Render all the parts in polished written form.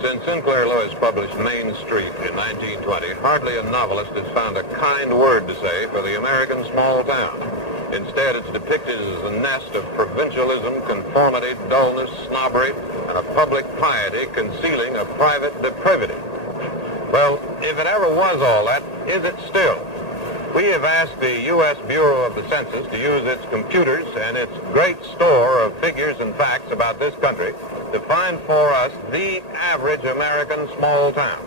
Since Sinclair Lewis published Main Street in 1920, hardly a novelist has found a kind word to say for the American small town. Instead, it's depicted as a nest of provincialism, conformity, dullness, snobbery, and a public piety concealing a private depravity. Well, if it ever was all that, is it still? We have asked the U.S. Bureau of the Census to use its computers and its great store of figures and facts about this country to find for us the average American small town.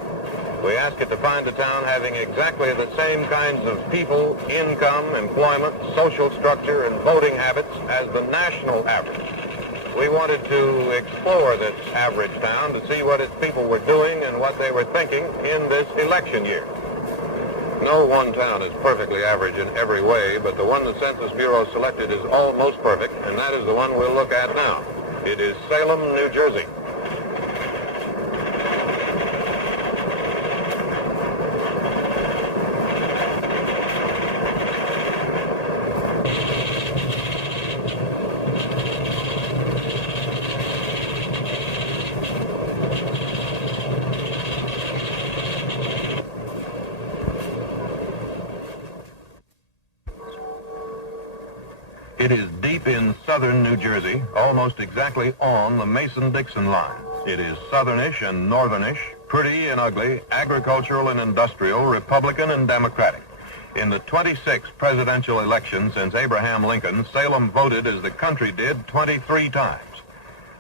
We ask it to find a town having exactly the same kinds of people, income, employment, social structure, and voting habits as the national average. We wanted to explore this average town to see what its people were doing and what they were thinking in this election year. No one town is perfectly average in every way, but the one the Census Bureau selected is almost perfect, and that is the one we'll look at now. It is Salem, New Jersey. It is deep in southern New Jersey, almost exactly on the Mason-Dixon line. It is southernish and northernish, pretty and ugly, agricultural and industrial, Republican and Democratic. In the 26th presidential election since Abraham Lincoln, Salem voted as the country did 23 times.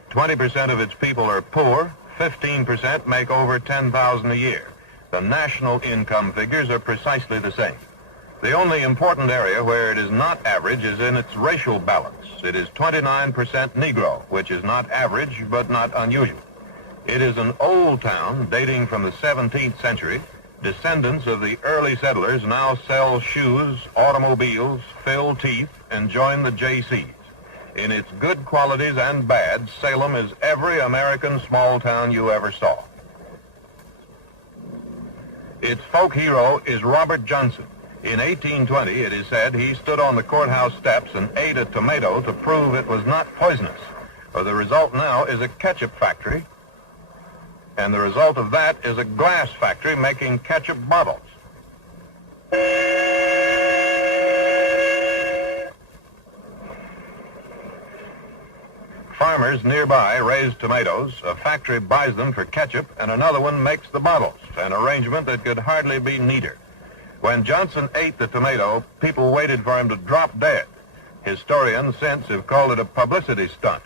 20% of its people are poor, 15% make over $10,000 a year. The national income figures are precisely the same. The only important area where it is not average is in its racial balance. It is 29% Negro, which is not average but not unusual. It is an old town dating from the 17th century. Descendants of the early settlers now sell shoes, automobiles, fill teeth, and join the J.C.'s. In its good qualities and bad, Salem is every American small town you ever saw. Its folk hero is Robert Johnson. In 1820, it is said, he stood on the courthouse steps and ate a tomato to prove it was not poisonous. Well, the result now is a ketchup factory, and the result of that is a glass factory making ketchup bottles. Farmers nearby raise tomatoes, a factory buys them for ketchup, and another one makes the bottles, an arrangement that could hardly be neater. When Johnson ate the tomato, people waited for him to drop dead. Historians since have called it a publicity stunt.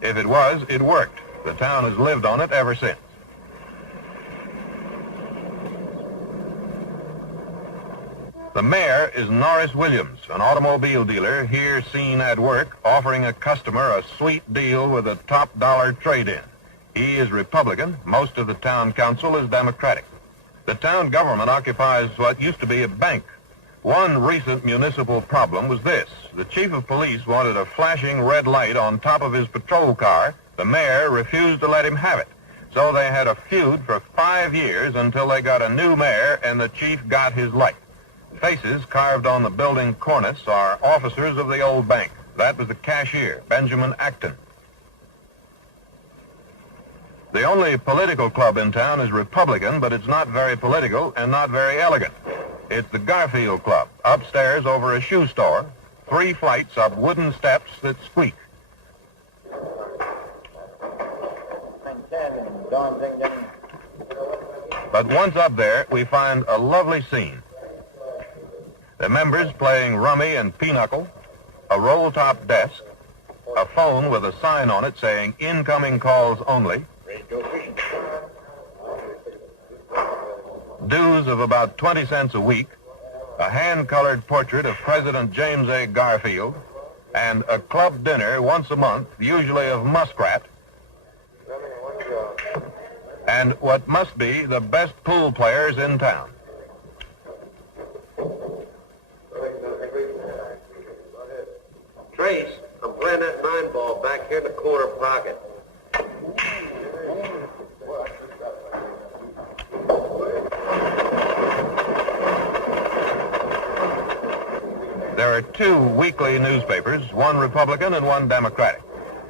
If it was, it worked. The town has lived on it ever since. The mayor is Norris Williams, an automobile dealer here seen at work offering a customer a sweet deal with a top dollar trade-in. He is Republican. Most of the town council is Democratic. The town government occupies what used to be a bank. One recent municipal problem was this. The chief of police wanted a flashing red light on top of his patrol car. The mayor refused to let him have it. So they had a feud for 5 years until they got a new mayor and the chief got his light. Faces carved on the building cornice are officers of the old bank. That was the cashier, Benjamin Acton. The only political club in town is Republican, but it's not very political and not very elegant. It's the Garfield Club, upstairs over a shoe store, 3 flights up wooden steps that squeak. But once up there, we find a lovely scene. The members playing rummy and pinochle, a roll-top desk, a phone with a sign on it saying incoming calls only, dues of about 20 cents a week, a hand-colored portrait of President James A. Garfield, and a club dinner once a month, usually of muskrat, and what must be the best pool players in town. Trace, I'm playing that 9-ball back here in the corner pocket. There are 2 weekly newspapers, one Republican and one Democratic.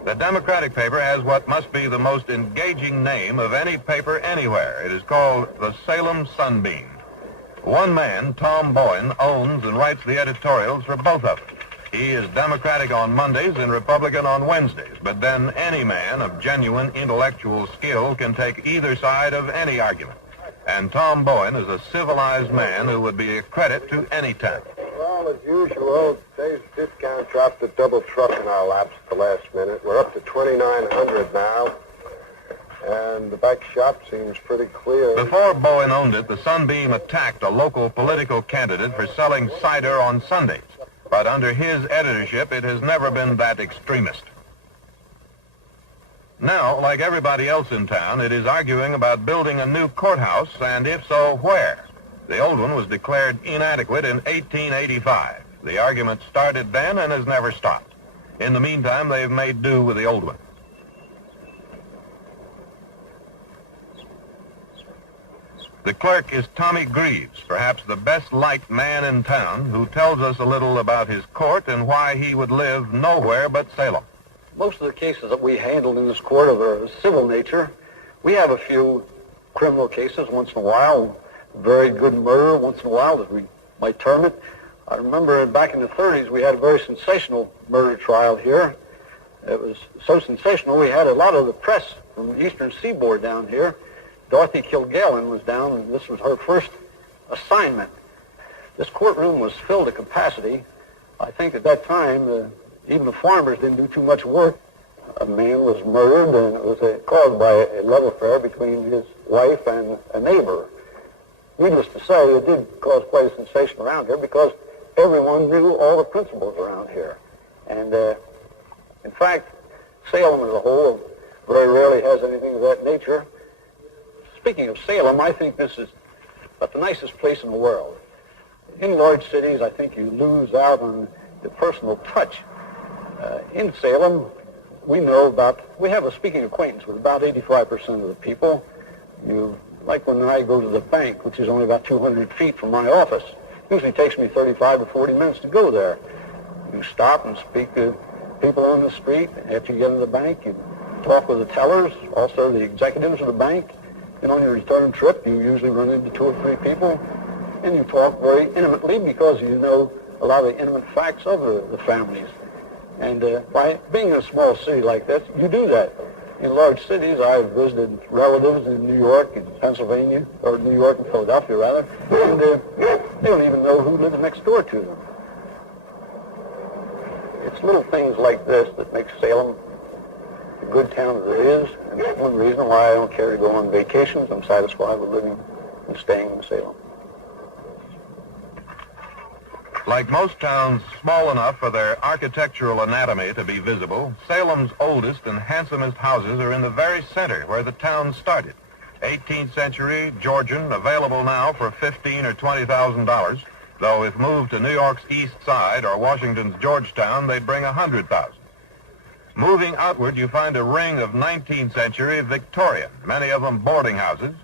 The Democratic paper has what must be the most engaging name of any paper anywhere. It is called the Salem Sunbeam. One man, Tom Bowen, owns and writes the editorials for both of them. He is Democratic on Mondays and Republican on Wednesdays, but then any man of genuine intellectual skill can take either side of any argument. And Tom Bowen is a civilized man who would be a credit to any town. Well, as usual, Dave's discount dropped the double truck in our laps at the last minute. We're up to 2,900 now, and the back shop seems pretty clear. Before Bowen owned it, the Sunbeam attacked a local political candidate for selling cider on Sundays. But under his editorship, it has never been that extremist. Now, like everybody else in town, it is arguing about building a new courthouse, and if so, where? The old one was declared inadequate in 1885. The argument started then and has never stopped. In the meantime, they've made do with the old one. The clerk is Tommy Greaves, perhaps the best liked man in town, who tells us a little about his court and why he would live nowhere but Salem. Most of the cases that we handled in this court are of a civil nature. We have a few criminal cases once in a while, very good murder once in a while, as we might term it. I remember back in the 30s, we had a very sensational murder trial here. It was so sensational, we had a lot of the press from the eastern seaboard down here. Dorothy Kilgallen was down, and this was her first assignment. This courtroom was filled to capacity. I think at that time, even the farmers didn't do too much work. A man was murdered, and it was caused by a love affair between his wife and a neighbor. Needless to say, it did cause quite a sensation around here because everyone knew all the principals around here. And in fact, Salem as a whole very rarely has anything of that nature. Speaking of Salem, I think this is about the nicest place in the world. In large cities, I think you lose out on the personal touch. In Salem, we have a speaking acquaintance with about 85% of the people. Like when I go to the bank, which is only about 200 feet from my office, it usually takes me 35 to 40 minutes to go there. You stop and speak to people on the street. After you get in the bank, you talk with the tellers, also the executives of the bank. And on your return trip, you usually run into 2 or 3 people, and you talk very intimately because you know a lot of the intimate facts of the families. And by being in a small city like this, you do that. In large cities, I've visited relatives in New York and Pennsylvania, or New York and Philadelphia, rather, and they don't even know who lives next door to them. It's little things like this that make Salem a good town as it is, and it's one reason why I don't care to go on vacations. I'm satisfied with living and staying in Salem. Like most towns small enough for their architectural anatomy to be visible, Salem's oldest and handsomest houses are in the very center where the town started. 18th century Georgian, available now for $15,000 or $20,000, though if moved to New York's East Side or Washington's Georgetown, they'd bring $100,000. Moving outward, you find a ring of 19th century Victorian, many of them boarding houses,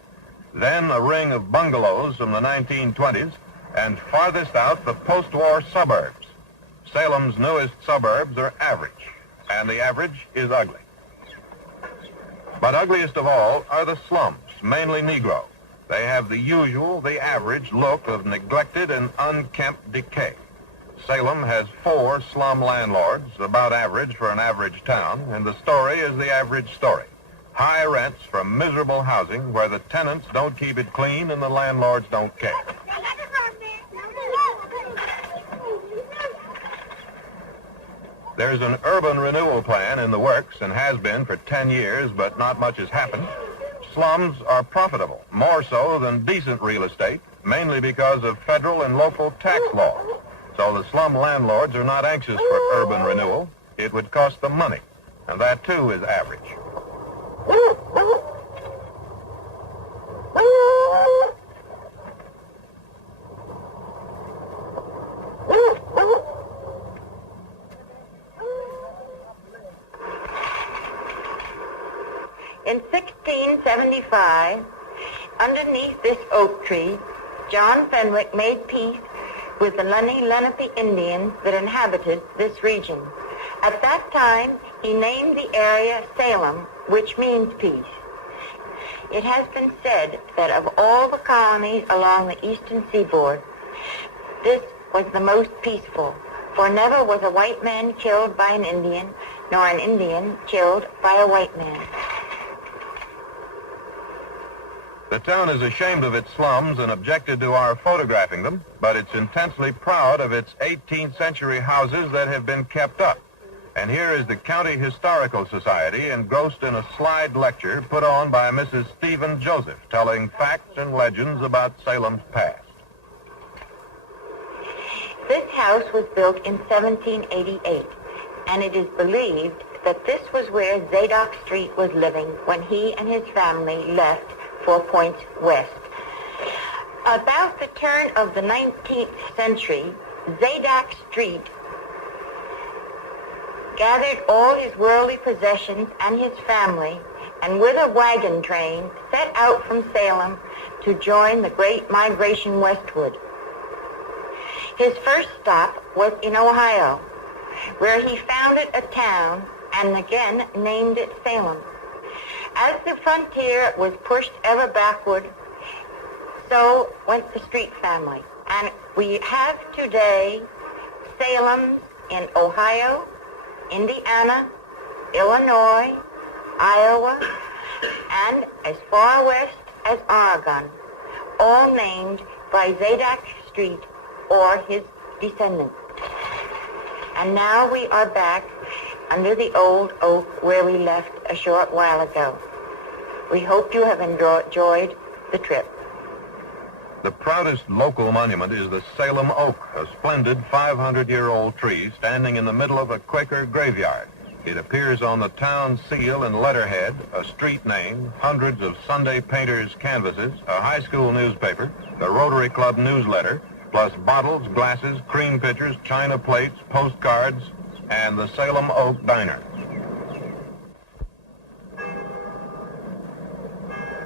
then a ring of bungalows from the 1920s, and farthest out, the post-war suburbs. Salem's newest suburbs are average, and the average is ugly. But ugliest of all are the slums, mainly Negro. They have the usual, the average look of neglected and unkempt decay. Salem has 4 slum landlords, about average for an average town, and the story is the average story. High rents from miserable housing where the tenants don't keep it clean and the landlords don't care. There's an urban renewal plan in the works and has been for 10 years, but not much has happened. Slums are profitable, more so than decent real estate, mainly because of federal and local tax law. So the slum landlords are not anxious for urban renewal. It would cost them money, and that too is average. In 1675, underneath this oak tree, John Fenwick made peace with the Lenape Indians that inhabited this region. At that time, He named the area Salem, which means peace. It has been said that of all the colonies along the eastern seaboard, this was the most peaceful, for never was a white man killed by an Indian, nor an Indian killed by a white man. The town is ashamed of its slums and objected to our photographing them, but it's intensely proud of its 18th century houses that have been kept up. And here is the County Historical Society engrossed in a slide lecture put on by Mrs. Stephen Joseph, telling facts and legends about Salem's past. This house was built in 1788, and it is believed that this was where Zadok Street was living when he and his family left 4 Points West. About the turn of the 19th century, Zadok Street gathered all his worldly possessions and his family, and with a wagon train set out from Salem to join the great migration westward. His first stop was in Ohio, where he founded a town and again named it Salem. As the frontier was pushed ever backward, so went the Street family. And we have today Salems in Ohio, Indiana, Illinois, Iowa, and as far west as Oregon, all named by Zadok Street or his descendants. And now we are back under the old oak where we left a short while ago. We hope you have enjoyed the trip. The proudest local monument is the Salem Oak, a splendid 500-year-old tree standing in the middle of a Quaker graveyard. It appears on the town seal and letterhead, a street name, hundreds of Sunday painters' canvases, a high school newspaper, the Rotary Club newsletter, plus bottles, glasses, cream pitchers, china plates, postcards, and the Salem Oak Diner.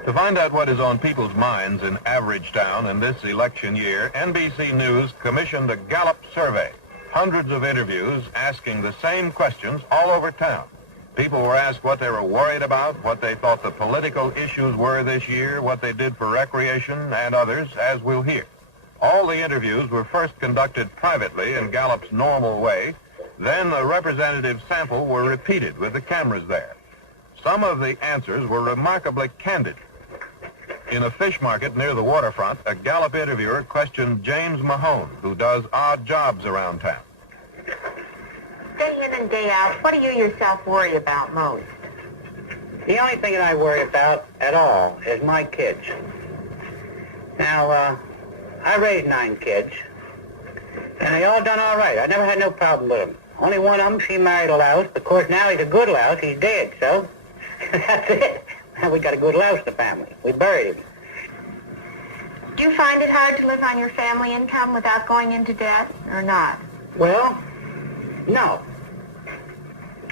To find out what is on people's minds in Averagetown in this election year, NBC News commissioned a Gallup survey. Hundreds of interviews asking the same questions all over town. People were asked what they were worried about, what they thought the political issues were this year, what they did for recreation, and others, as we'll hear. All the interviews were first conducted privately in Gallup's normal way. Then the representative sample were repeated with the cameras there. Some of the answers were remarkably candid. In a fish market near the waterfront, a Gallup interviewer questioned James Mahone, who does odd jobs around town. Day in and day out, what do you yourself worry about most? The only thing that I worry about at all is my kids. Now, I raised 9 kids, and they all done all right. I never had no problem with them. Only one of them, she married a louse. Of course, now he's a good louse. He's dead, so that's it. Now we got a good louse in the family. We buried him. Do you find it hard to live on your family income without going into debt, or not? Well, no,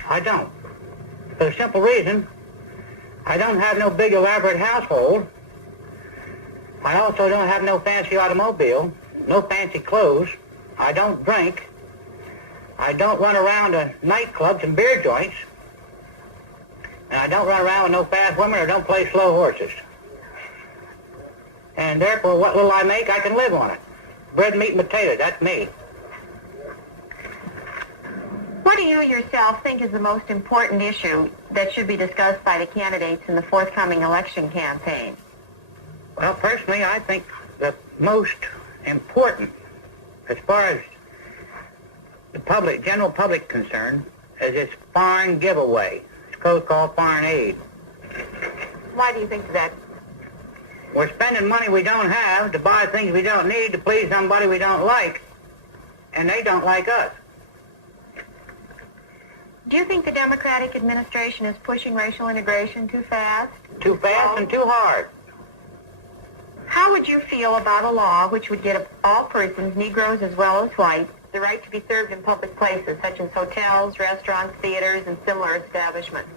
I don't. For the simple reason, I don't have no big elaborate household. I also don't have no fancy automobile, no fancy clothes. I don't drink. I don't run around to nightclubs and beer joints. And I don't run around with no fast women or don't play slow horses. And therefore, what little I make, I can live on it. Bread, meat, and potatoes, that's me. What do you yourself think is the most important issue that should be discussed by the candidates in the forthcoming election campaign? Well, personally, I think the most important, as far as the general public concerned, is this foreign giveaway. It's called foreign aid. Why do you think that? We're spending money we don't have to buy things we don't need to please somebody we don't like, and they don't like us. Do you think the Democratic administration is pushing racial integration too fast? Too fast and too hard. How would you feel about a law which would give all persons, Negroes as well as whites, the right to be served in public places, such as hotels, restaurants, theaters, and similar establishments?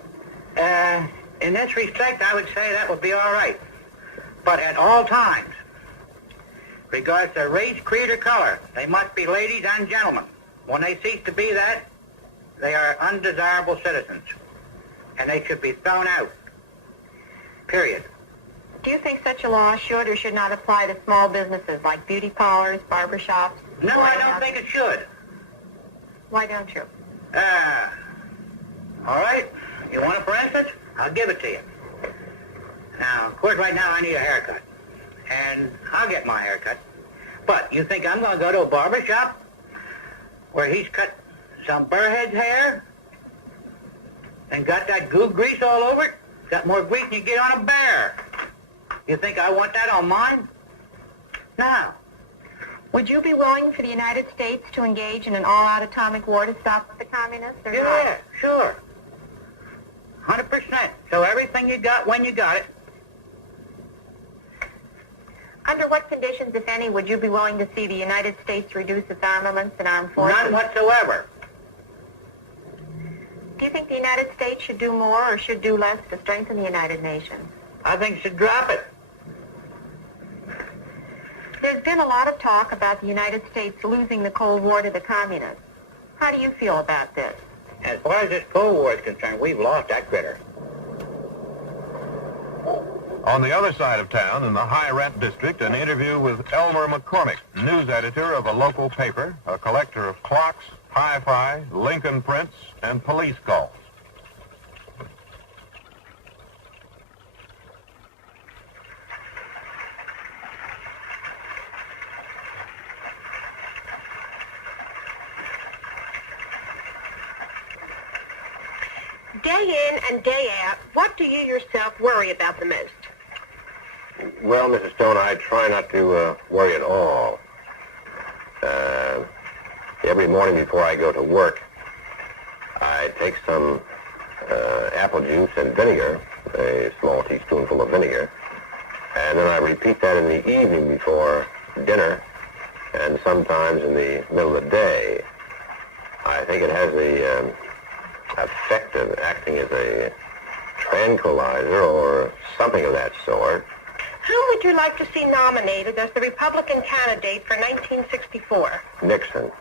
In this respect, I would say that would be all right. But at all times, regardless of race, creed, or color, they must be ladies and gentlemen. When they cease to be that, they are undesirable citizens, and they should be thrown out. Period. Do you think such a law should or should not apply to small businesses like beauty parlors, barber shops? No, I don't think it should. Why don't you? All right. You want it for instance? I'll give it to you. Now, of course, right now I need a haircut. And I'll get my haircut. But you think I'm going to go to a barber shop where he's cut some burrhead's hair and got that goo grease all over it? Got more grease than you get on a bear. You think I want that on mine? No. Would you be willing for the United States to engage in an all-out atomic war to stop the communists or not? Yeah, sure. 100%. So everything you got when you got it. Under what conditions, if any, would you be willing to see the United States reduce its armaments and armed forces? None whatsoever. Do you think the United States should do more or should do less to strengthen the United Nations? I think you should drop it. There's been a lot of talk about the United States losing the Cold War to the communists. How do you feel about this? As far as this Cold War is concerned, we've lost that critter. On the other side of town, in the high-rent district, an interview with Elmer McCormick, news editor of a local paper, a collector of clocks, hi-fi, Lincoln prints, and police calls. Day in and day out, what do you yourself worry about the most? Well, Mrs. Stone, I try not to worry at all. Every morning before I go to work, I take some apple juice and vinegar, a small teaspoonful of vinegar, and then I repeat that in the evening before dinner and sometimes in the middle of the day. I think it has the effect of acting as a tranquilizer or something of that sort. Who would you like to see nominated as the Republican candidate for 1964? Nixon.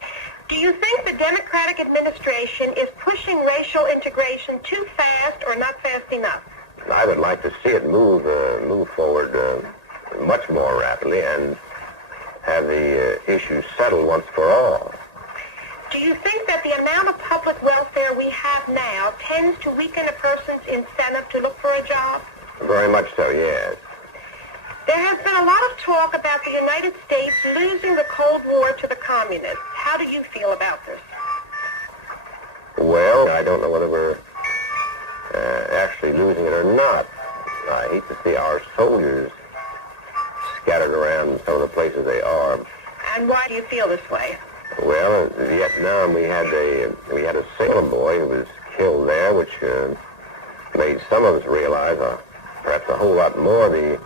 Do you think the Democratic administration is pushing racial integration too fast or not fast enough? I would like to see it move forward much more rapidly and have the issues settled once for all. Do you think that the amount of public welfare we have now tends to weaken a person's incentive to look for a job? Very much so, yes. There has been a lot of talk about the United States losing the Cold War to the communists. How do you feel about this? Well, I don't know whether we're actually losing it or not. I hate to see our soldiers scattered around some of the places they are. And why do you feel this way? Well, in Vietnam, we had a Salem boy who was killed there, which made some of us realize, perhaps a whole lot more, the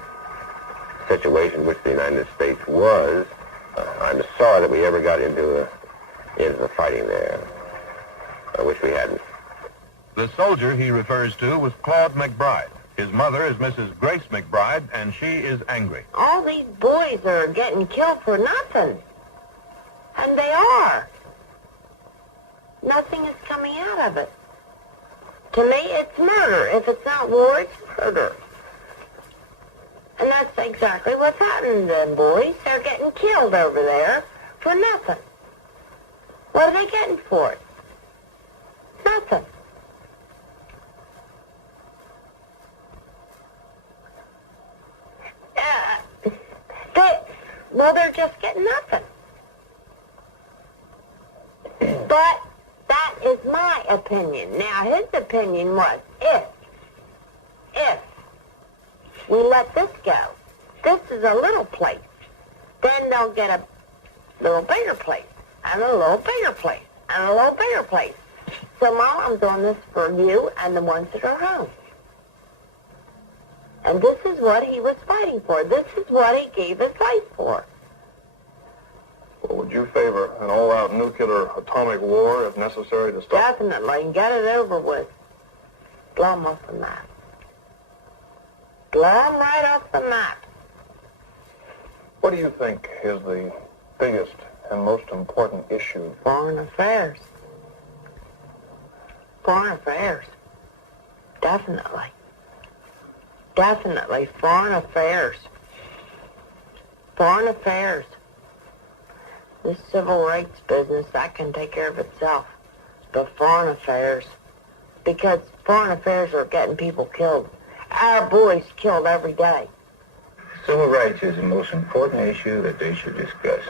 situation in which the United States was. I'm sorry that we ever got into the fighting there. I wish we hadn't. The soldier he refers to was Claude McBride. His mother is Mrs. Grace McBride, and she is angry. All these boys are getting killed for nothing. And they are. Nothing is coming out of it. To me, it's murder. If it's not war, it's murder. And that's exactly what's happening to them boys. They're getting killed over there for nothing. What are they getting for it? Nothing. They're just getting nothing. But that is my opinion. Now, his opinion was, if we let this go, this is a little place, then they'll get a little bigger place, and a little bigger place, and a little bigger place. So, Mom, I'm doing this for you and the ones that are home. And this is what he was fighting for. This is what he gave his life for. Well, would you favor an all-out nuclear atomic war if necessary to stop? Definitely, and get it over with. Blow them off the map. Blow them right off the map. What do you think is the biggest and most important issue? Foreign affairs. Foreign affairs. Definitely. Definitely. Foreign affairs. Foreign affairs. This civil rights business, that can take care of itself. But foreign affairs, because foreign affairs are getting people killed. Our boys killed every day. Civil rights is the most important issue that they should discuss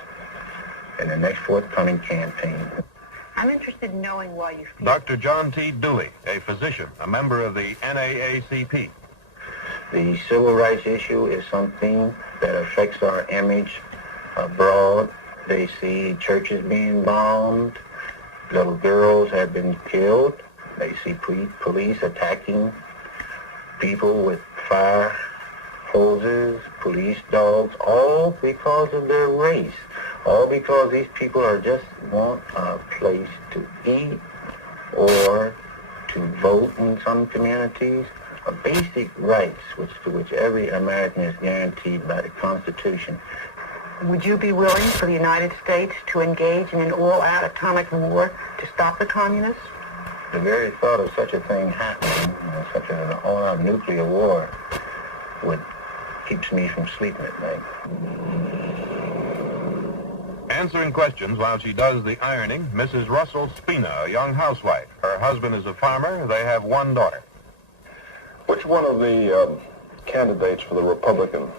in the next forthcoming campaign. I'm interested in knowing why you feel... Dr. John T. Dooley, a physician, a member of the NAACP. The civil rights issue is something that affects our image abroad. They see churches being bombed, little girls have been killed. They see police attacking people with fire hoses, police dogs, all because of their race. All because these people are just want a place to eat or to vote in some communities. A basic rights to which every American is guaranteed by the Constitution. Would you be willing for the United States to engage in an all-out atomic war to stop the communists? The very thought of such a thing happening, such an all-out nuclear war, keeps me from sleeping at night. Answering questions while she does the ironing, Mrs. Russell Spina, a young housewife. Her husband is a farmer. They have one daughter. Which one of the candidates for the Republicans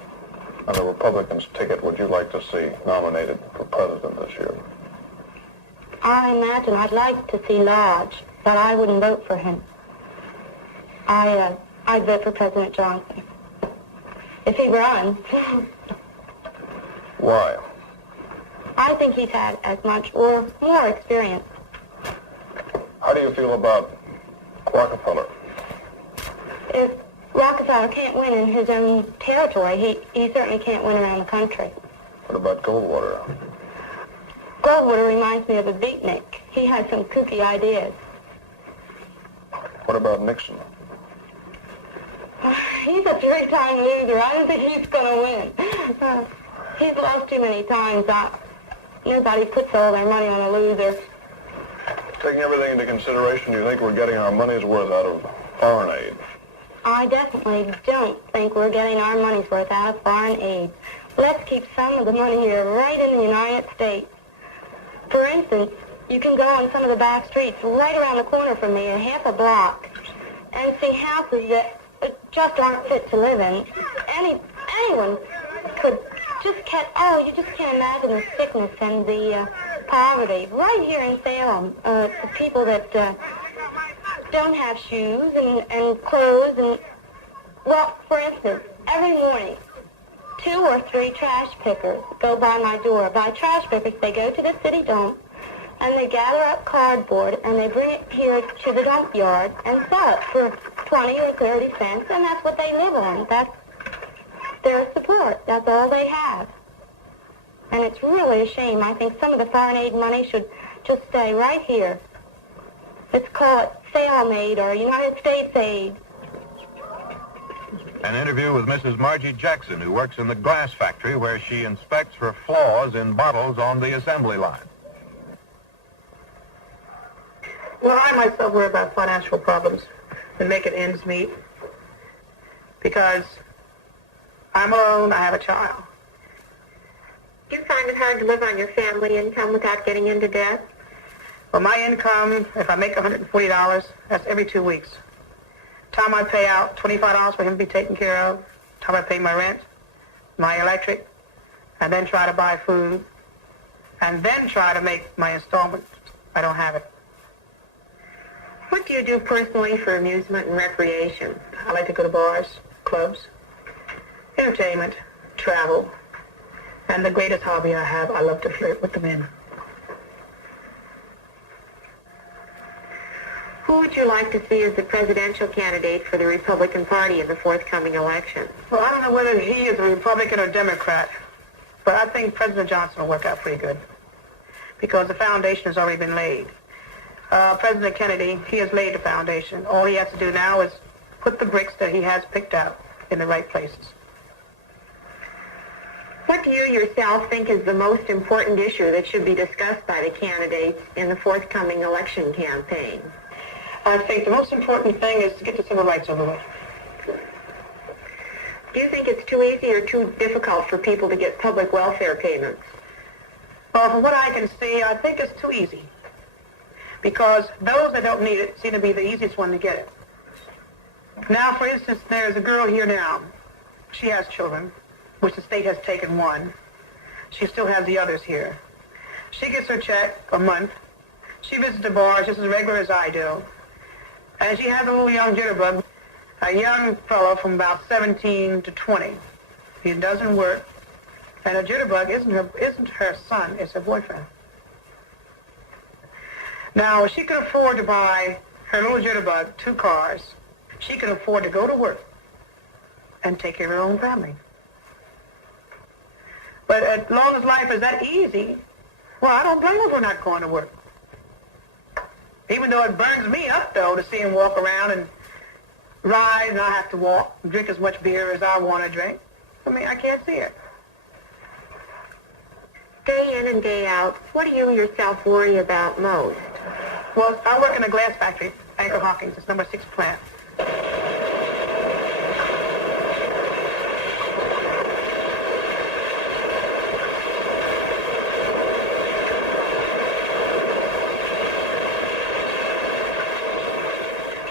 ticket would you like to see nominated for president this year? I imagine I'd like to see Lodge, but I wouldn't vote for him. I'd vote for President Johnson. If he runs. Why? I think he's had as much or more experience. How do you feel about Rockefeller? If Rockefeller can't win in his own territory, he certainly can't win around the country. What about Goldwater? Goldwater reminds me of a beatnik. He has some kooky ideas. What about Nixon? He's a three-time loser. I don't think he's going to win. He's lost too many times. Nobody puts all their money on a loser. Taking everything into consideration, do you think we're getting our money's worth out of foreign aid? I definitely don't think we're getting our money's worth out of foreign aid. Let's keep some of the money here right in the United States. For instance, you can go on some of the back streets right around the corner from me, a half a block, and see houses that just aren't fit to live in. Anyone could just you just can't imagine the sickness and the poverty right here in Salem. The people that don't have shoes and clothes and, well, for instance, every morning, 2 or 3 trash pickers go by my door. By trash pickers, they go to the city dump and they gather up cardboard and they bring it here to the dump yard and sell it for 20 or 30 cents, and that's what they live on. That's their support. That's all they have. And it's really a shame. I think some of the foreign aid money should just stay right here. Let's call it Salem aid or United States aid. An interview with Mrs. Margie Jackson, who works in the glass factory where she inspects for flaws in bottles on the assembly line. Well, I myself worry about financial problems and making ends meet because I'm alone, I have a child. Do you find it hard to live on your family income without getting into debt? Well, my income, if I make $140, that's every 2 weeks. Time I pay out $25 for him to be taken care of, time I pay my rent, my electric, and then try to buy food, and then try to make my installments. I don't have it. What do you do personally for amusement and recreation? I like to go to bars, clubs, entertainment, travel, and the greatest hobby I have, I love to flirt with the men. Who would you like to see as the presidential candidate for the Republican Party in the forthcoming election? Well, I don't know whether he is a Republican or Democrat, but I think President Johnson will work out pretty good because the foundation has already been laid. President Kennedy, he has laid the foundation. All he has to do now is put the bricks that he has picked out in the right places. What do you yourself think is the most important issue that should be discussed by the candidates in the forthcoming election campaign? I think the most important thing is to get the civil rights over with. Do you think it's too easy or too difficult for people to get public welfare payments? Well, from what I can see, I think it's too easy. Because those that don't need it seem to be the easiest one to get it. Now, for instance, there's a girl here now. She has children, which the state has taken one. She still has the others here. She gets her check a month. She visits the bars just as regular as I do. And she has a little young jitterbug, a young fellow from about 17 to 20. He doesn't work. And a jitterbug isn't her son, it's her boyfriend. Now, she could afford to buy her little jitterbug 2 cars. She could afford to go to work and take care of her own family. But as long as life is that easy, well, I don't blame her for not going to work. Even though it burns me up, though, to see him walk around and ride, and I have to walk and drink as much beer as I want to drink. I mean, I can't see it. Day in and day out, what do you yourself worry about most? Well, I work in a glass factory, Anchor Hawkins. It's number 6 plant.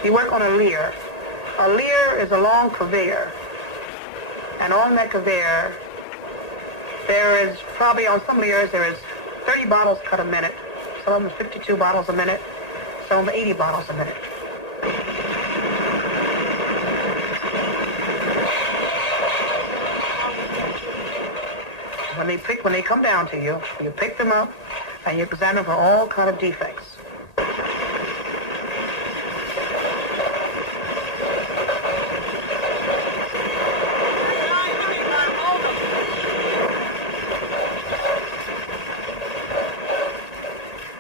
You work on a leer. A leer is a long conveyor. And on that conveyor, there is probably, on some leers, there is 30 bottles cut a minute. Some of them 52 bottles a minute. Some of them 80 bottles a minute. When they come down to you, you pick them up and you examine for all kind of defects.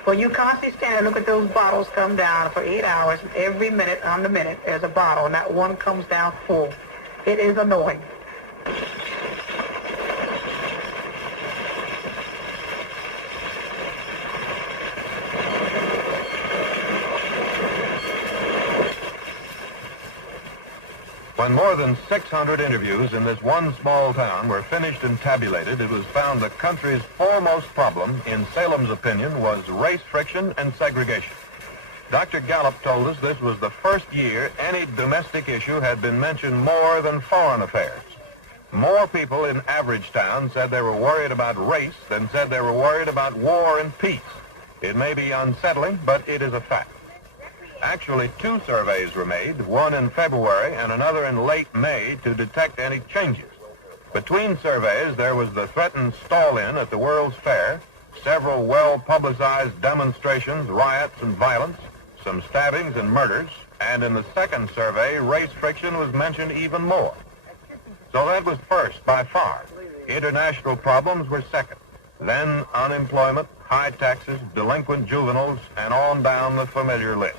Well, you constantly stand and look at those bottles come down for 8 hours, and every minute on the minute there's a bottle, and that one comes down full. It is annoying. When more than 600 interviews in this one small town were finished and tabulated, it was found the country's foremost problem, in Salem's opinion, was race friction and segregation. Dr. Gallup told us this was the first year any domestic issue had been mentioned more than foreign affairs. More people in Averagetown said they were worried about race than said they were worried about war and peace. It may be unsettling, but it is a fact. Actually, 2 surveys were made, one in February and another in late May, to detect any changes. Between surveys, there was the threatened stall-in at the World's Fair, several well-publicized demonstrations, riots, and violence, some stabbings and murders, and in the second survey, race friction was mentioned even more. So that was first, by far. International problems were second. Then unemployment, high taxes, delinquent juveniles, and on down the familiar list.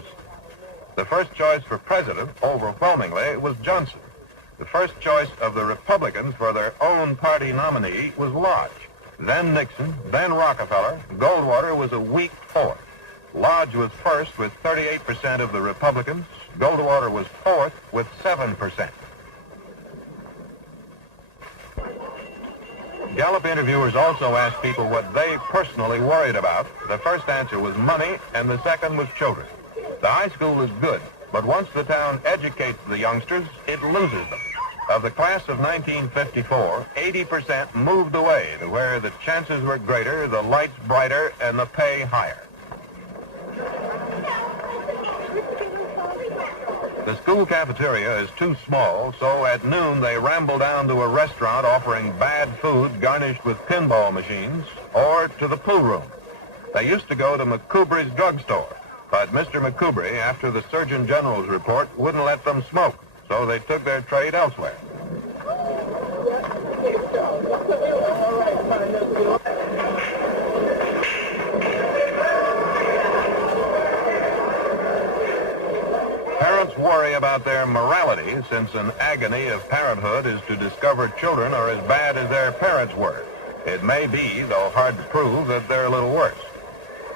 The first choice for president, overwhelmingly, was Johnson. The first choice of the Republicans for their own party nominee was Lodge. Then Nixon, then Rockefeller. Goldwater was a weak fourth. Lodge was first with 38% of the Republicans. Goldwater was fourth with 7%. Gallup interviewers also asked people what they personally worried about. The first answer was money, and the second was children. The high school is good, but once the town educates the youngsters, it loses them. Of the class of 1954, 80% moved away to where the chances were greater, the lights brighter, and the pay higher. The school cafeteria is too small, so at noon they ramble down to a restaurant offering bad food garnished with pinball machines, or to the pool room. They used to go to McCoubrey's drugstore, but Mr. McCoubrey, after the Surgeon General's report, wouldn't let them smoke, so they took their trade elsewhere. Parents worry about their morality, since an agony of parenthood is to discover children are as bad as their parents were. It may be, though hard to prove, that they're a little worse.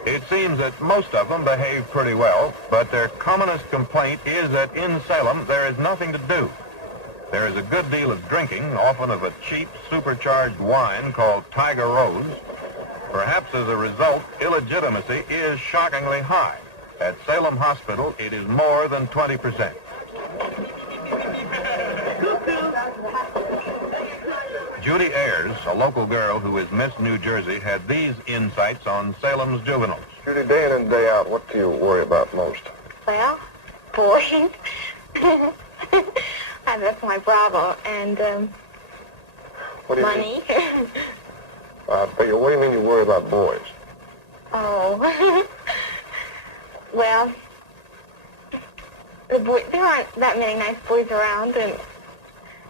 It seems that most of them behave pretty well, but their commonest complaint is that in Salem there is nothing to do. There is a good deal of drinking, often of a cheap, supercharged wine called Tiger Rose. Perhaps as a result, illegitimacy is shockingly high. At Salem Hospital, it is more than 20%. Judy Ayers, a local girl who is Miss New Jersey, had these insights on Salem's juveniles. Judy, day in and day out, what do you worry about most? Well, boys. And that's my problem. And What do you money. mean? What do you mean you worry about boys? Oh. Well, there aren't that many nice boys around, and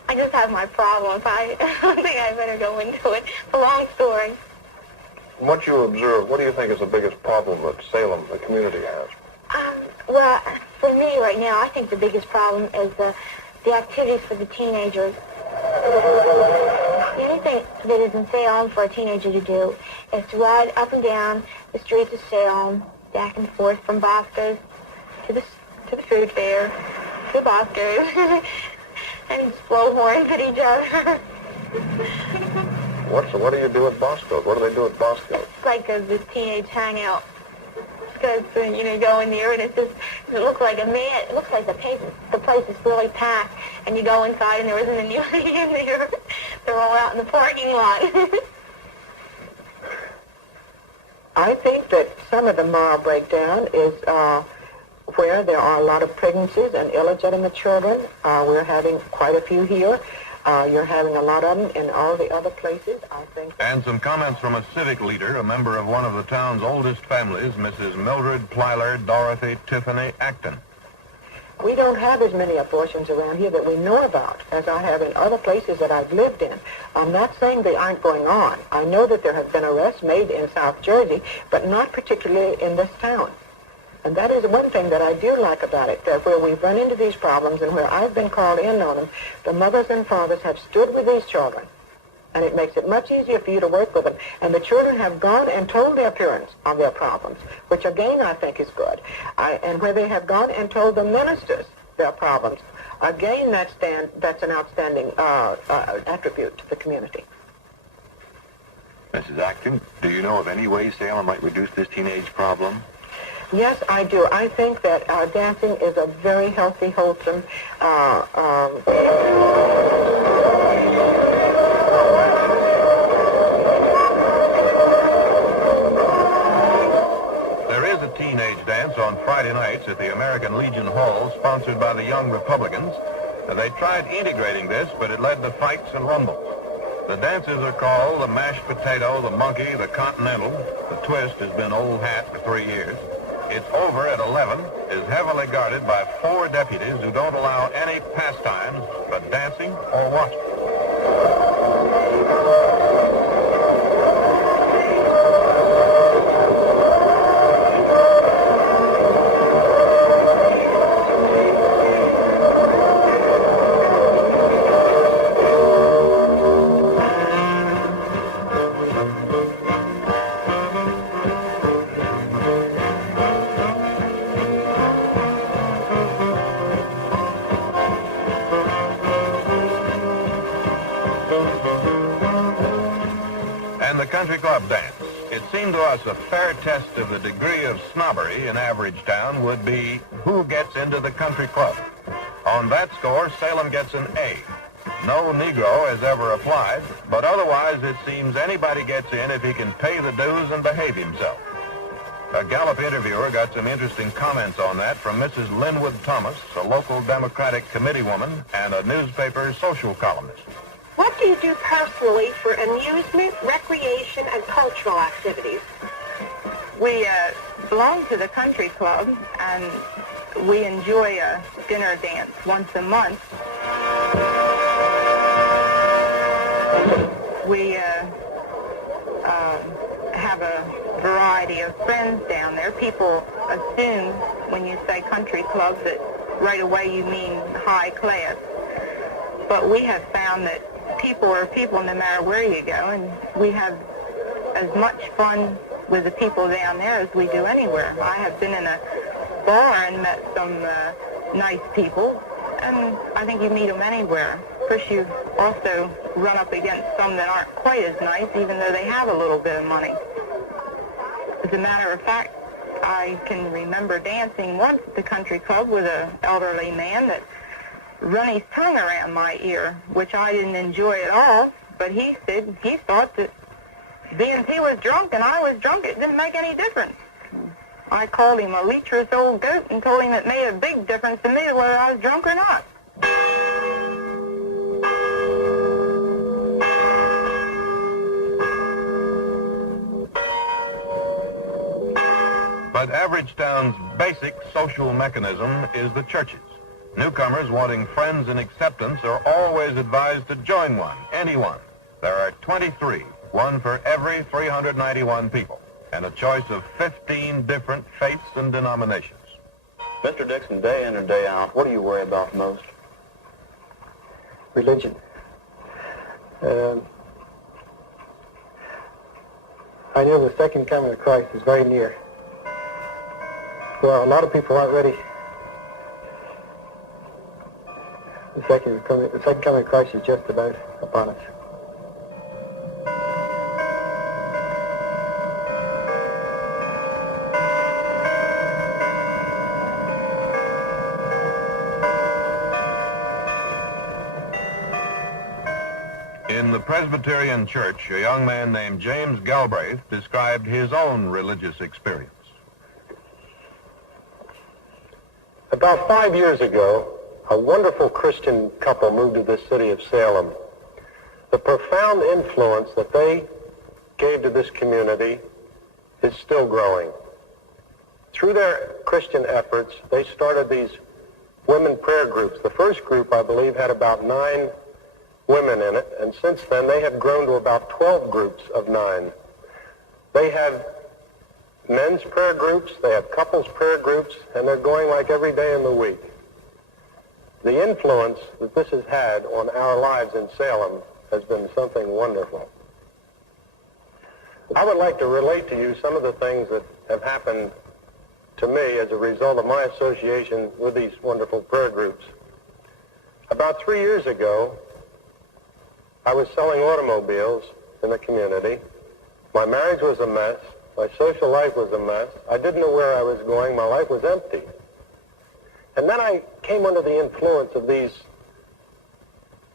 I just have my problems. I think I better go into it. It's a long story. From what you observe, what do you think is the biggest problem that Salem, the community, has? Well, for me right now, I think the biggest problem is the activities for the teenagers. Anything that is in Salem for a teenager to do is to ride up and down the streets of Salem, back and forth from Bosco's to the food fair, to Bosco's, and blow horns at each other. What do you do at Bosco's? What do they do at Bosco's? It's like this teenage hangout. Because, you go in there and it looks like a man. It looks like the place is really packed. And you go inside and there isn't anybody in there. They're all out in the parking lot. I think that some of the moral breakdown is where there are a lot of pregnancies and illegitimate children. We're having quite a few here. You're having a lot of them in all the other places, I think. And some comments from a civic leader, a member of one of the town's oldest families, Mrs. Mildred Plyler Dorothy Tiffany Acton. We don't have as many abortions around here that we know about as I have in other places that I've lived in. I'm not saying they aren't going on. I know that there have been arrests made in South Jersey, but not particularly in this town. And that is one thing that I do like about it, that where we've run into these problems and where I've been called in on them, the mothers and fathers have stood with these children. And it makes it much easier for you to work with them. And the children have gone and told their parents of their problems, which again I think is good. And where they have gone and told the ministers their problems, again that's an outstanding attribute to the community. Mrs. Acton, do you know of any way Salem might reduce this teenage problem? Yes, I do. I think that dancing is a very healthy, wholesome There is a teenage dance on Friday nights at the American Legion Hall, sponsored by the Young Republicans. They tried integrating this, but it led to fights and rumbles. The dances are called the mashed potato, the monkey, the continental. The twist has been old hat for 3 years. It's over at 11, is heavily guarded by 4 deputies who don't allow any pastimes but dancing or watching. Country club dance. It seemed to us a fair test of the degree of snobbery in Averagetown would be who gets into the country club. On that score, Salem gets an A. No Negro has ever applied, but otherwise it seems anybody gets in if he can pay the dues and behave himself. A Gallup interviewer got some interesting comments on that from Mrs. Linwood Thomas, a local Democratic committee woman and a newspaper social columnist. What do you do personally for amusement, recreation, and cultural activities? We belong to the country club, and we enjoy a dinner dance once a month. We have a variety of friends down there. People assume when you say country club that right away you mean high class. But we have found that people are people no matter where you go, and we have as much fun with the people down there as we do anywhere. I have been in a bar and met some nice people, and I think you meet them anywhere. Of course, you also run up against some that aren't quite as nice, even though they have a little bit of money. As a matter of fact, I can remember dancing once at the country club with an elderly man that run his tongue around my ear, which I didn't enjoy at all, but he said he thought that being he was drunk and I was drunk, it didn't make any difference. I called him a lecherous old goat and told him it made a big difference to me whether I was drunk or not. But Averagetown's basic social mechanism is the churches. Newcomers wanting friends and acceptance are always advised to join one, anyone. There are 23, one for every 391 people, and a choice of 15 different faiths and denominations. Mr. Dixon, day in or day out, what do you worry about most? Religion. I know the second coming of Christ is very near. Well, a lot of people aren't ready. The second coming of Christ is just about upon us. In the Presbyterian Church, a young man named James Galbraith described his own religious experience. About 5 years ago, a wonderful Christian couple moved to this city of Salem. The profound influence that they gave to this community is still growing. Through their Christian efforts, they started these women prayer groups. The first group, I believe, had about 9 women in it, and since then they have grown to about 12 groups of 9. They have men's prayer groups, they have couples prayer groups, and they're going like every day in the week. The influence that this has had on our lives in Salem has been something wonderful. I would like to relate to you some of the things that have happened to me as a result of my association with these wonderful prayer groups. About 3 years ago, I was selling automobiles in the community. My marriage was a mess. My social life was a mess. I didn't know where I was going. My life was empty. And then I came under the influence of these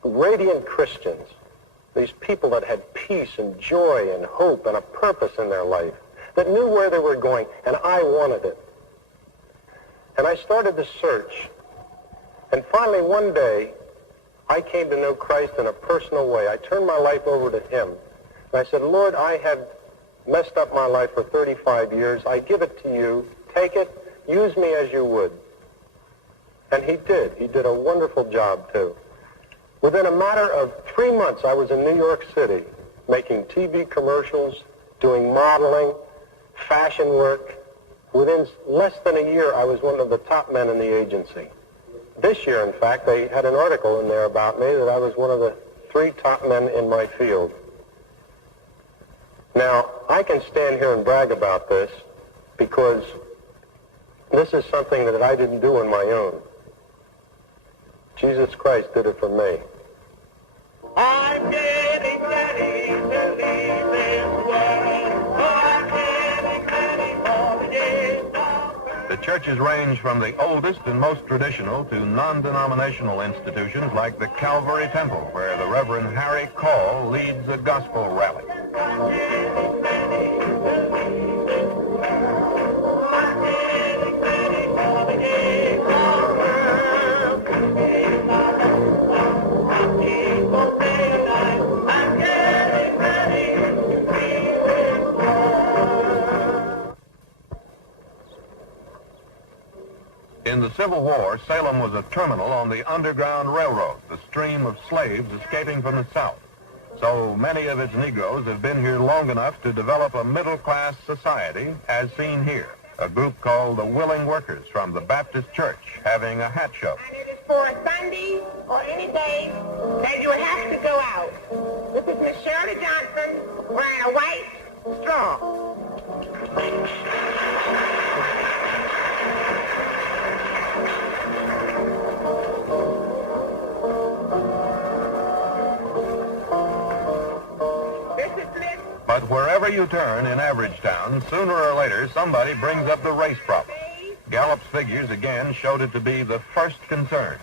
radiant Christians, these people that had peace and joy and hope and a purpose in their life, that knew where they were going, and I wanted it. And I started to search. And finally, one day, I came to know Christ in a personal way. I turned my life over to him. And I said, Lord, I have messed up my life for 35 years. I give it to you. Take it. Use me as you would. And he did. He did a wonderful job, too. Within a matter of 3 months, I was in New York City making TV commercials, doing modeling, fashion work. Within less than a year, I was one of the top men in the agency. This year, in fact, they had an article in there about me that I was one of the 3 top men in my field. Now, I can stand here and brag about this because this is something that I didn't do on my own. Jesus Christ did it for me. I'm getting ready to leave this world. I'm getting ready for the days of... The churches range from the oldest and most traditional to non-denominational institutions like the Calvary Temple, where the Reverend Harry Call leads a gospel rally. I'm getting ready to leave this world. I'm getting ready for the days of the world. I'm getting ready to leave this world. In the Civil War, Salem was a terminal on the Underground Railroad, the stream of slaves escaping from the South. So many of its Negroes have been here long enough to develop a middle-class society, as seen here. A group called the Willing Workers from the Baptist Church having a hat show. And it is for a Sunday or any day that you would have to go out. This is Miss Shirley Johnson wearing a white straw. But wherever you turn in Averagetown, sooner or later, somebody brings up the race problem. Gallup's figures again showed it to be the first concern.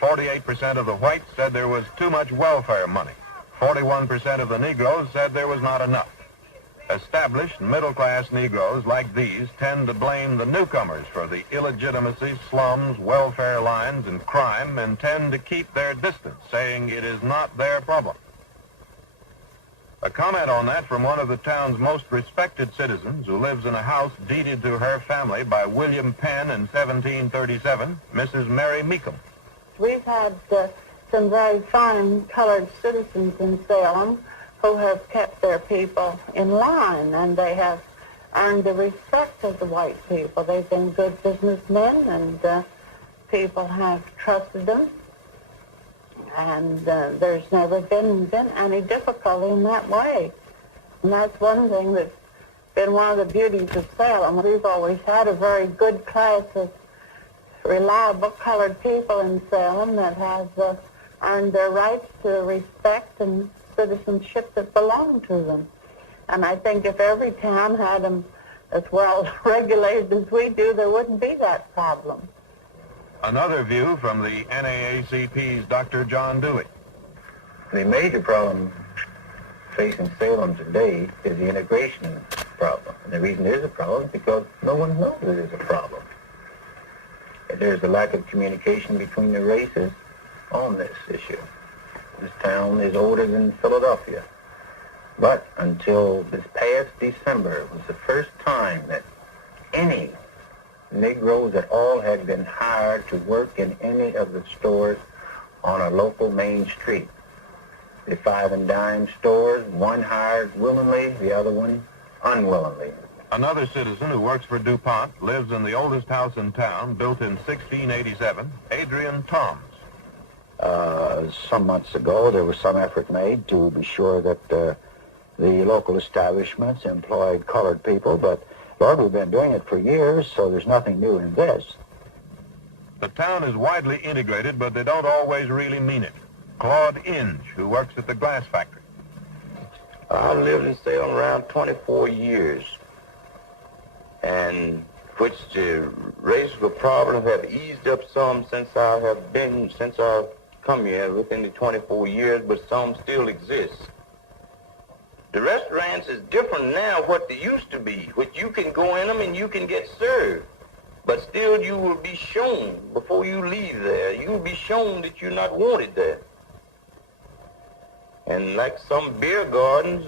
48% of the whites said there was too much welfare money. 41% of the Negroes said there was not enough. Established middle-class Negroes like these tend to blame the newcomers for the illegitimacy, slums, welfare lines, and crime, and tend to keep their distance, saying it is not their problem. A comment on that from one of the town's most respected citizens who lives in a house deeded to her family by William Penn in 1737, Mrs. Mary Meekum. We've had some very fine colored citizens in Salem who have kept their people in line, and they have earned the respect of the white people. They've been good businessmen, and people have trusted them. And there's never been any difficulty in that way. And that's one thing that's been one of the beauties of Salem. We've always had a very good class of reliable colored people in Salem that have earned their rights to respect and citizenship that belong to them. And I think if every town had them as well regulated as we do, there wouldn't be that problem. Another view from the NAACP's Dr. John Dewey. The major problem facing Salem today is the integration problem. And the reason it is a problem is because no one knows it is a problem. There's a lack of communication between the races on this issue. This town is older than Philadelphia. But until this past December, it was the first time that any Negroes at all had been hired to work in any of the stores on a local main street. The 5 and dime stores, one hired willingly, the other one unwillingly. Another citizen who works for DuPont lives in the oldest house in town, built in 1687, Adrian Toms. Some months ago, there was some effort made to be sure that the local establishments employed colored people, but Lord, we've been doing it for years, so there's nothing new in this. The town is widely integrated, but they don't always really mean it. Claude Inge, who works at the glass factory. I've lived in Salem around 24 years, and which the racial problems have eased up some since I've come here within the 24 years, but some still exist. The restaurants is different now what they used to be, which you can go in them and you can get served. But still you will be shown before you leave there. You will be shown that you're not wanted there. And like some beer gardens,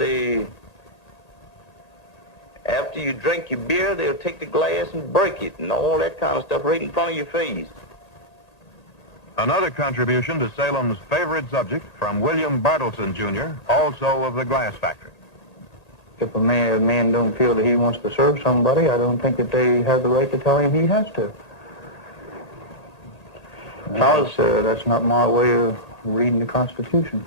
after you drink your beer, they'll take the glass and break it and all that kind of stuff right in front of your face. Another contribution to Salem's favorite subject from William Bartleson, Jr., also of the glass factory. If a man don't feel that he wants to serve somebody, I don't think that they have the right to tell him he has to. That's not my way of reading the Constitution.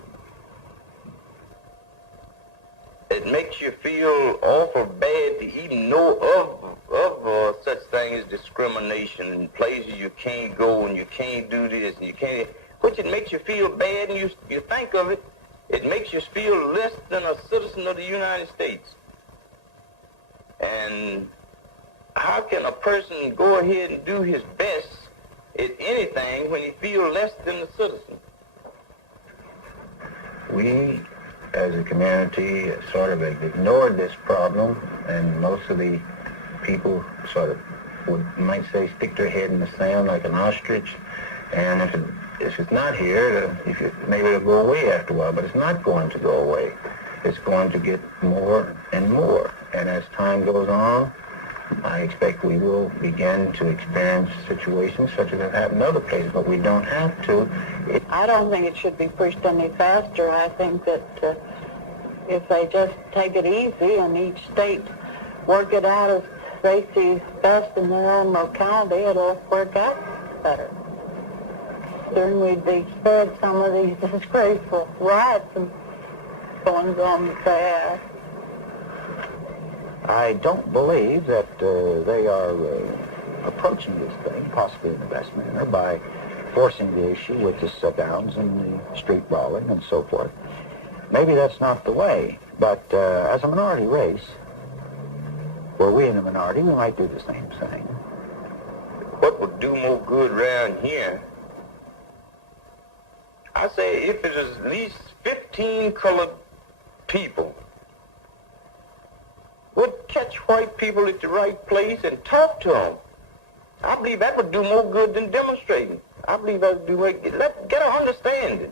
It makes you feel awful bad to even know of such thing as discrimination in places you can't go and you can't do this and you can't, which it makes you feel bad, and you think of it, it makes you feel less than a citizen of the United States. And how can a person go ahead and do his best at anything when he feels less than a citizen? We, as a community, sort of ignored this problem, and most of the people sort of might say, stick their head in the sand like an ostrich, and if it's not here, maybe it'll go away after a while, but it's not going to go away. It's going to get more and more, and as time goes on, I expect we will begin to experience situations such as have happened in other places, but we don't have to. I don't think it should be pushed any faster. I think that if they just take it easy and each state work it out as they see best in their own locality, it'll work out better. Soon we'd be spared some of these disgraceful riots and goings on that they have. I don't believe that they are approaching this thing, possibly in the best manner, by forcing the issue with the sit-downs and the street brawling and so forth. maybe that's not the way, but as a minority race, were we in the minority, we might do the same thing. What would do more good around here? I say if it is at least 15 colored people would catch white people at the right place and talk to them. I believe that would do more good than demonstrating. I believe that would do get an understanding.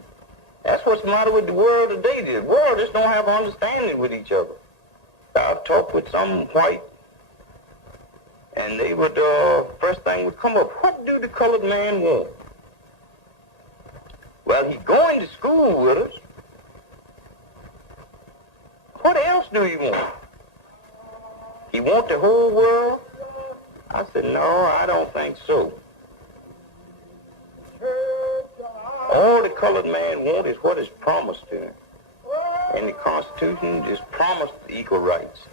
That's what's the matter with the world today. The world just don't have an understanding with each other. I've talked with some white, and they would, first thing would come up, what do the colored man want? Well, he's going to school with us. What else do he want? He want the whole world? I said, no, I don't think so. All the colored man want is what is promised to him. And the Constitution is promised equal rights.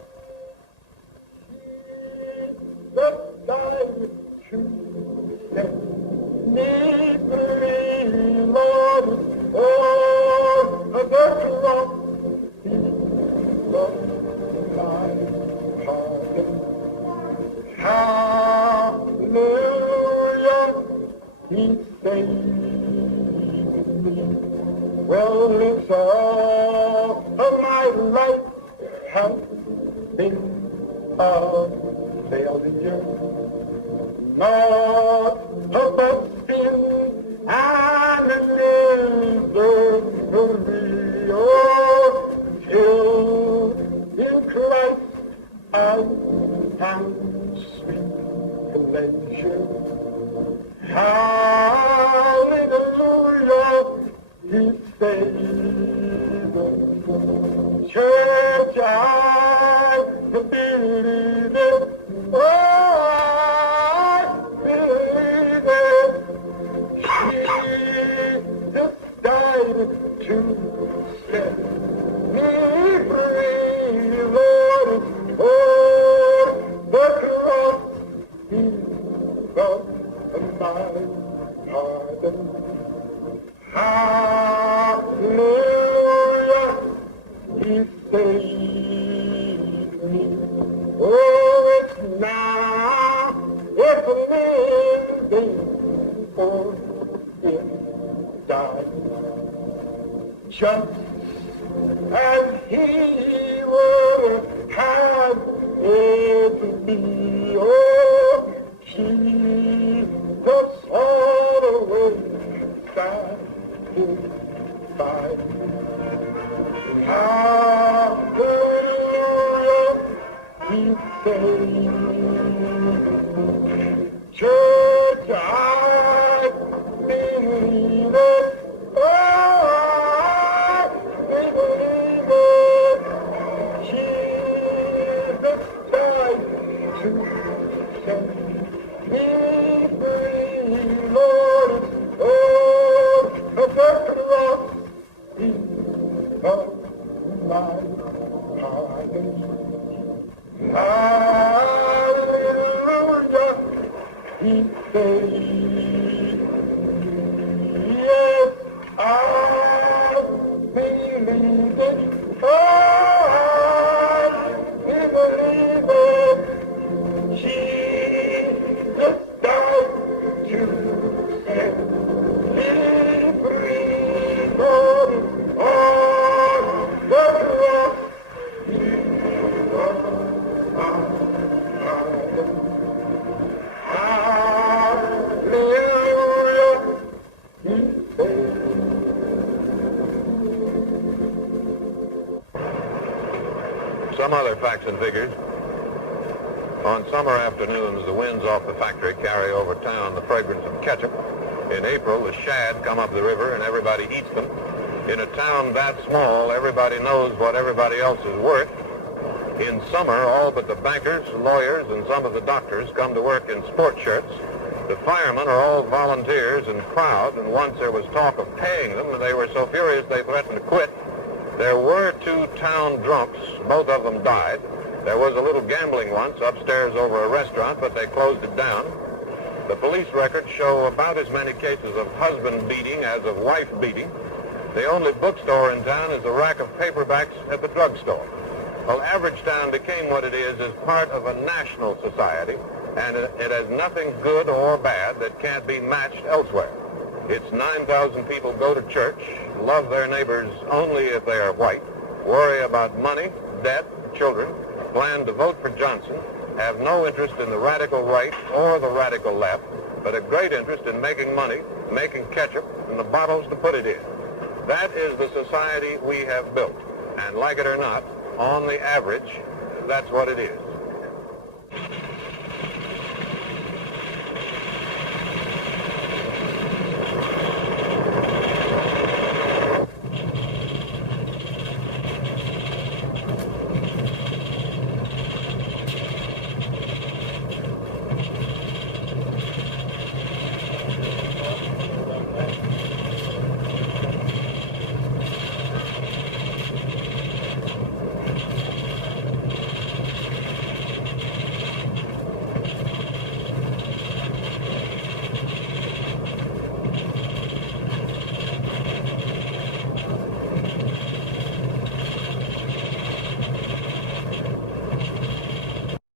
He saved me. Well, it's all of my life has been a failure. Not about sin and misery. Oh, till in Christ I found sweet pleasure. Hallelujah, He saved us. Church, I believe it. Oh, I believe it. Jesus died to set me free, Lord. Oh, the cross He brought my pardon. Hallelujah, He saved me. Oh, it's now, it's living, for it died. Just as He would have it be. Oh, Jesus all the way satisfied. Hallelujah, He saved. Church, I believe it. Oh, I believe it. Jesus died to save me free, Lord. Oh, the cross, He brought my pardon. Hallelujah, He saved me. Yes, I believe it. Oh, I believe it. Jesus died to set me free, Lord. On the cross, He brought my pardon. Hallelujah, He saved. Some other facts and figures. On summer afternoons, the winds off the factory carry over town the fragrance of ketchup. In April, the shad come up the river and everybody eats them. In a town that small, everybody knows what everybody else is worth. In summer, all but the bankers, lawyers, and some of the doctors come to work in sport shirts. The firemen are all volunteers and proud, and once there was talk of paying them, and they were so furious they threatened to quit. There were 2 town drunks. Both of them died. There was a little gambling once upstairs over a restaurant, but they closed it down. The police records show about as many cases of husband beating as of wife beating. The only bookstore in town is a rack of paperbacks at the drugstore. Well, Averagetown became what it is as part of a national society, and it has nothing good or bad that can't be matched elsewhere. Its 9,000 people go to church, love their neighbors only if they are white, worry about money, debt, children, plan to vote for Johnson, have no interest in the radical right or the radical left, but a great interest in making money, making ketchup, and the bottles to put it in. That is the society we have built. And like it or not, on the average, that's what it is.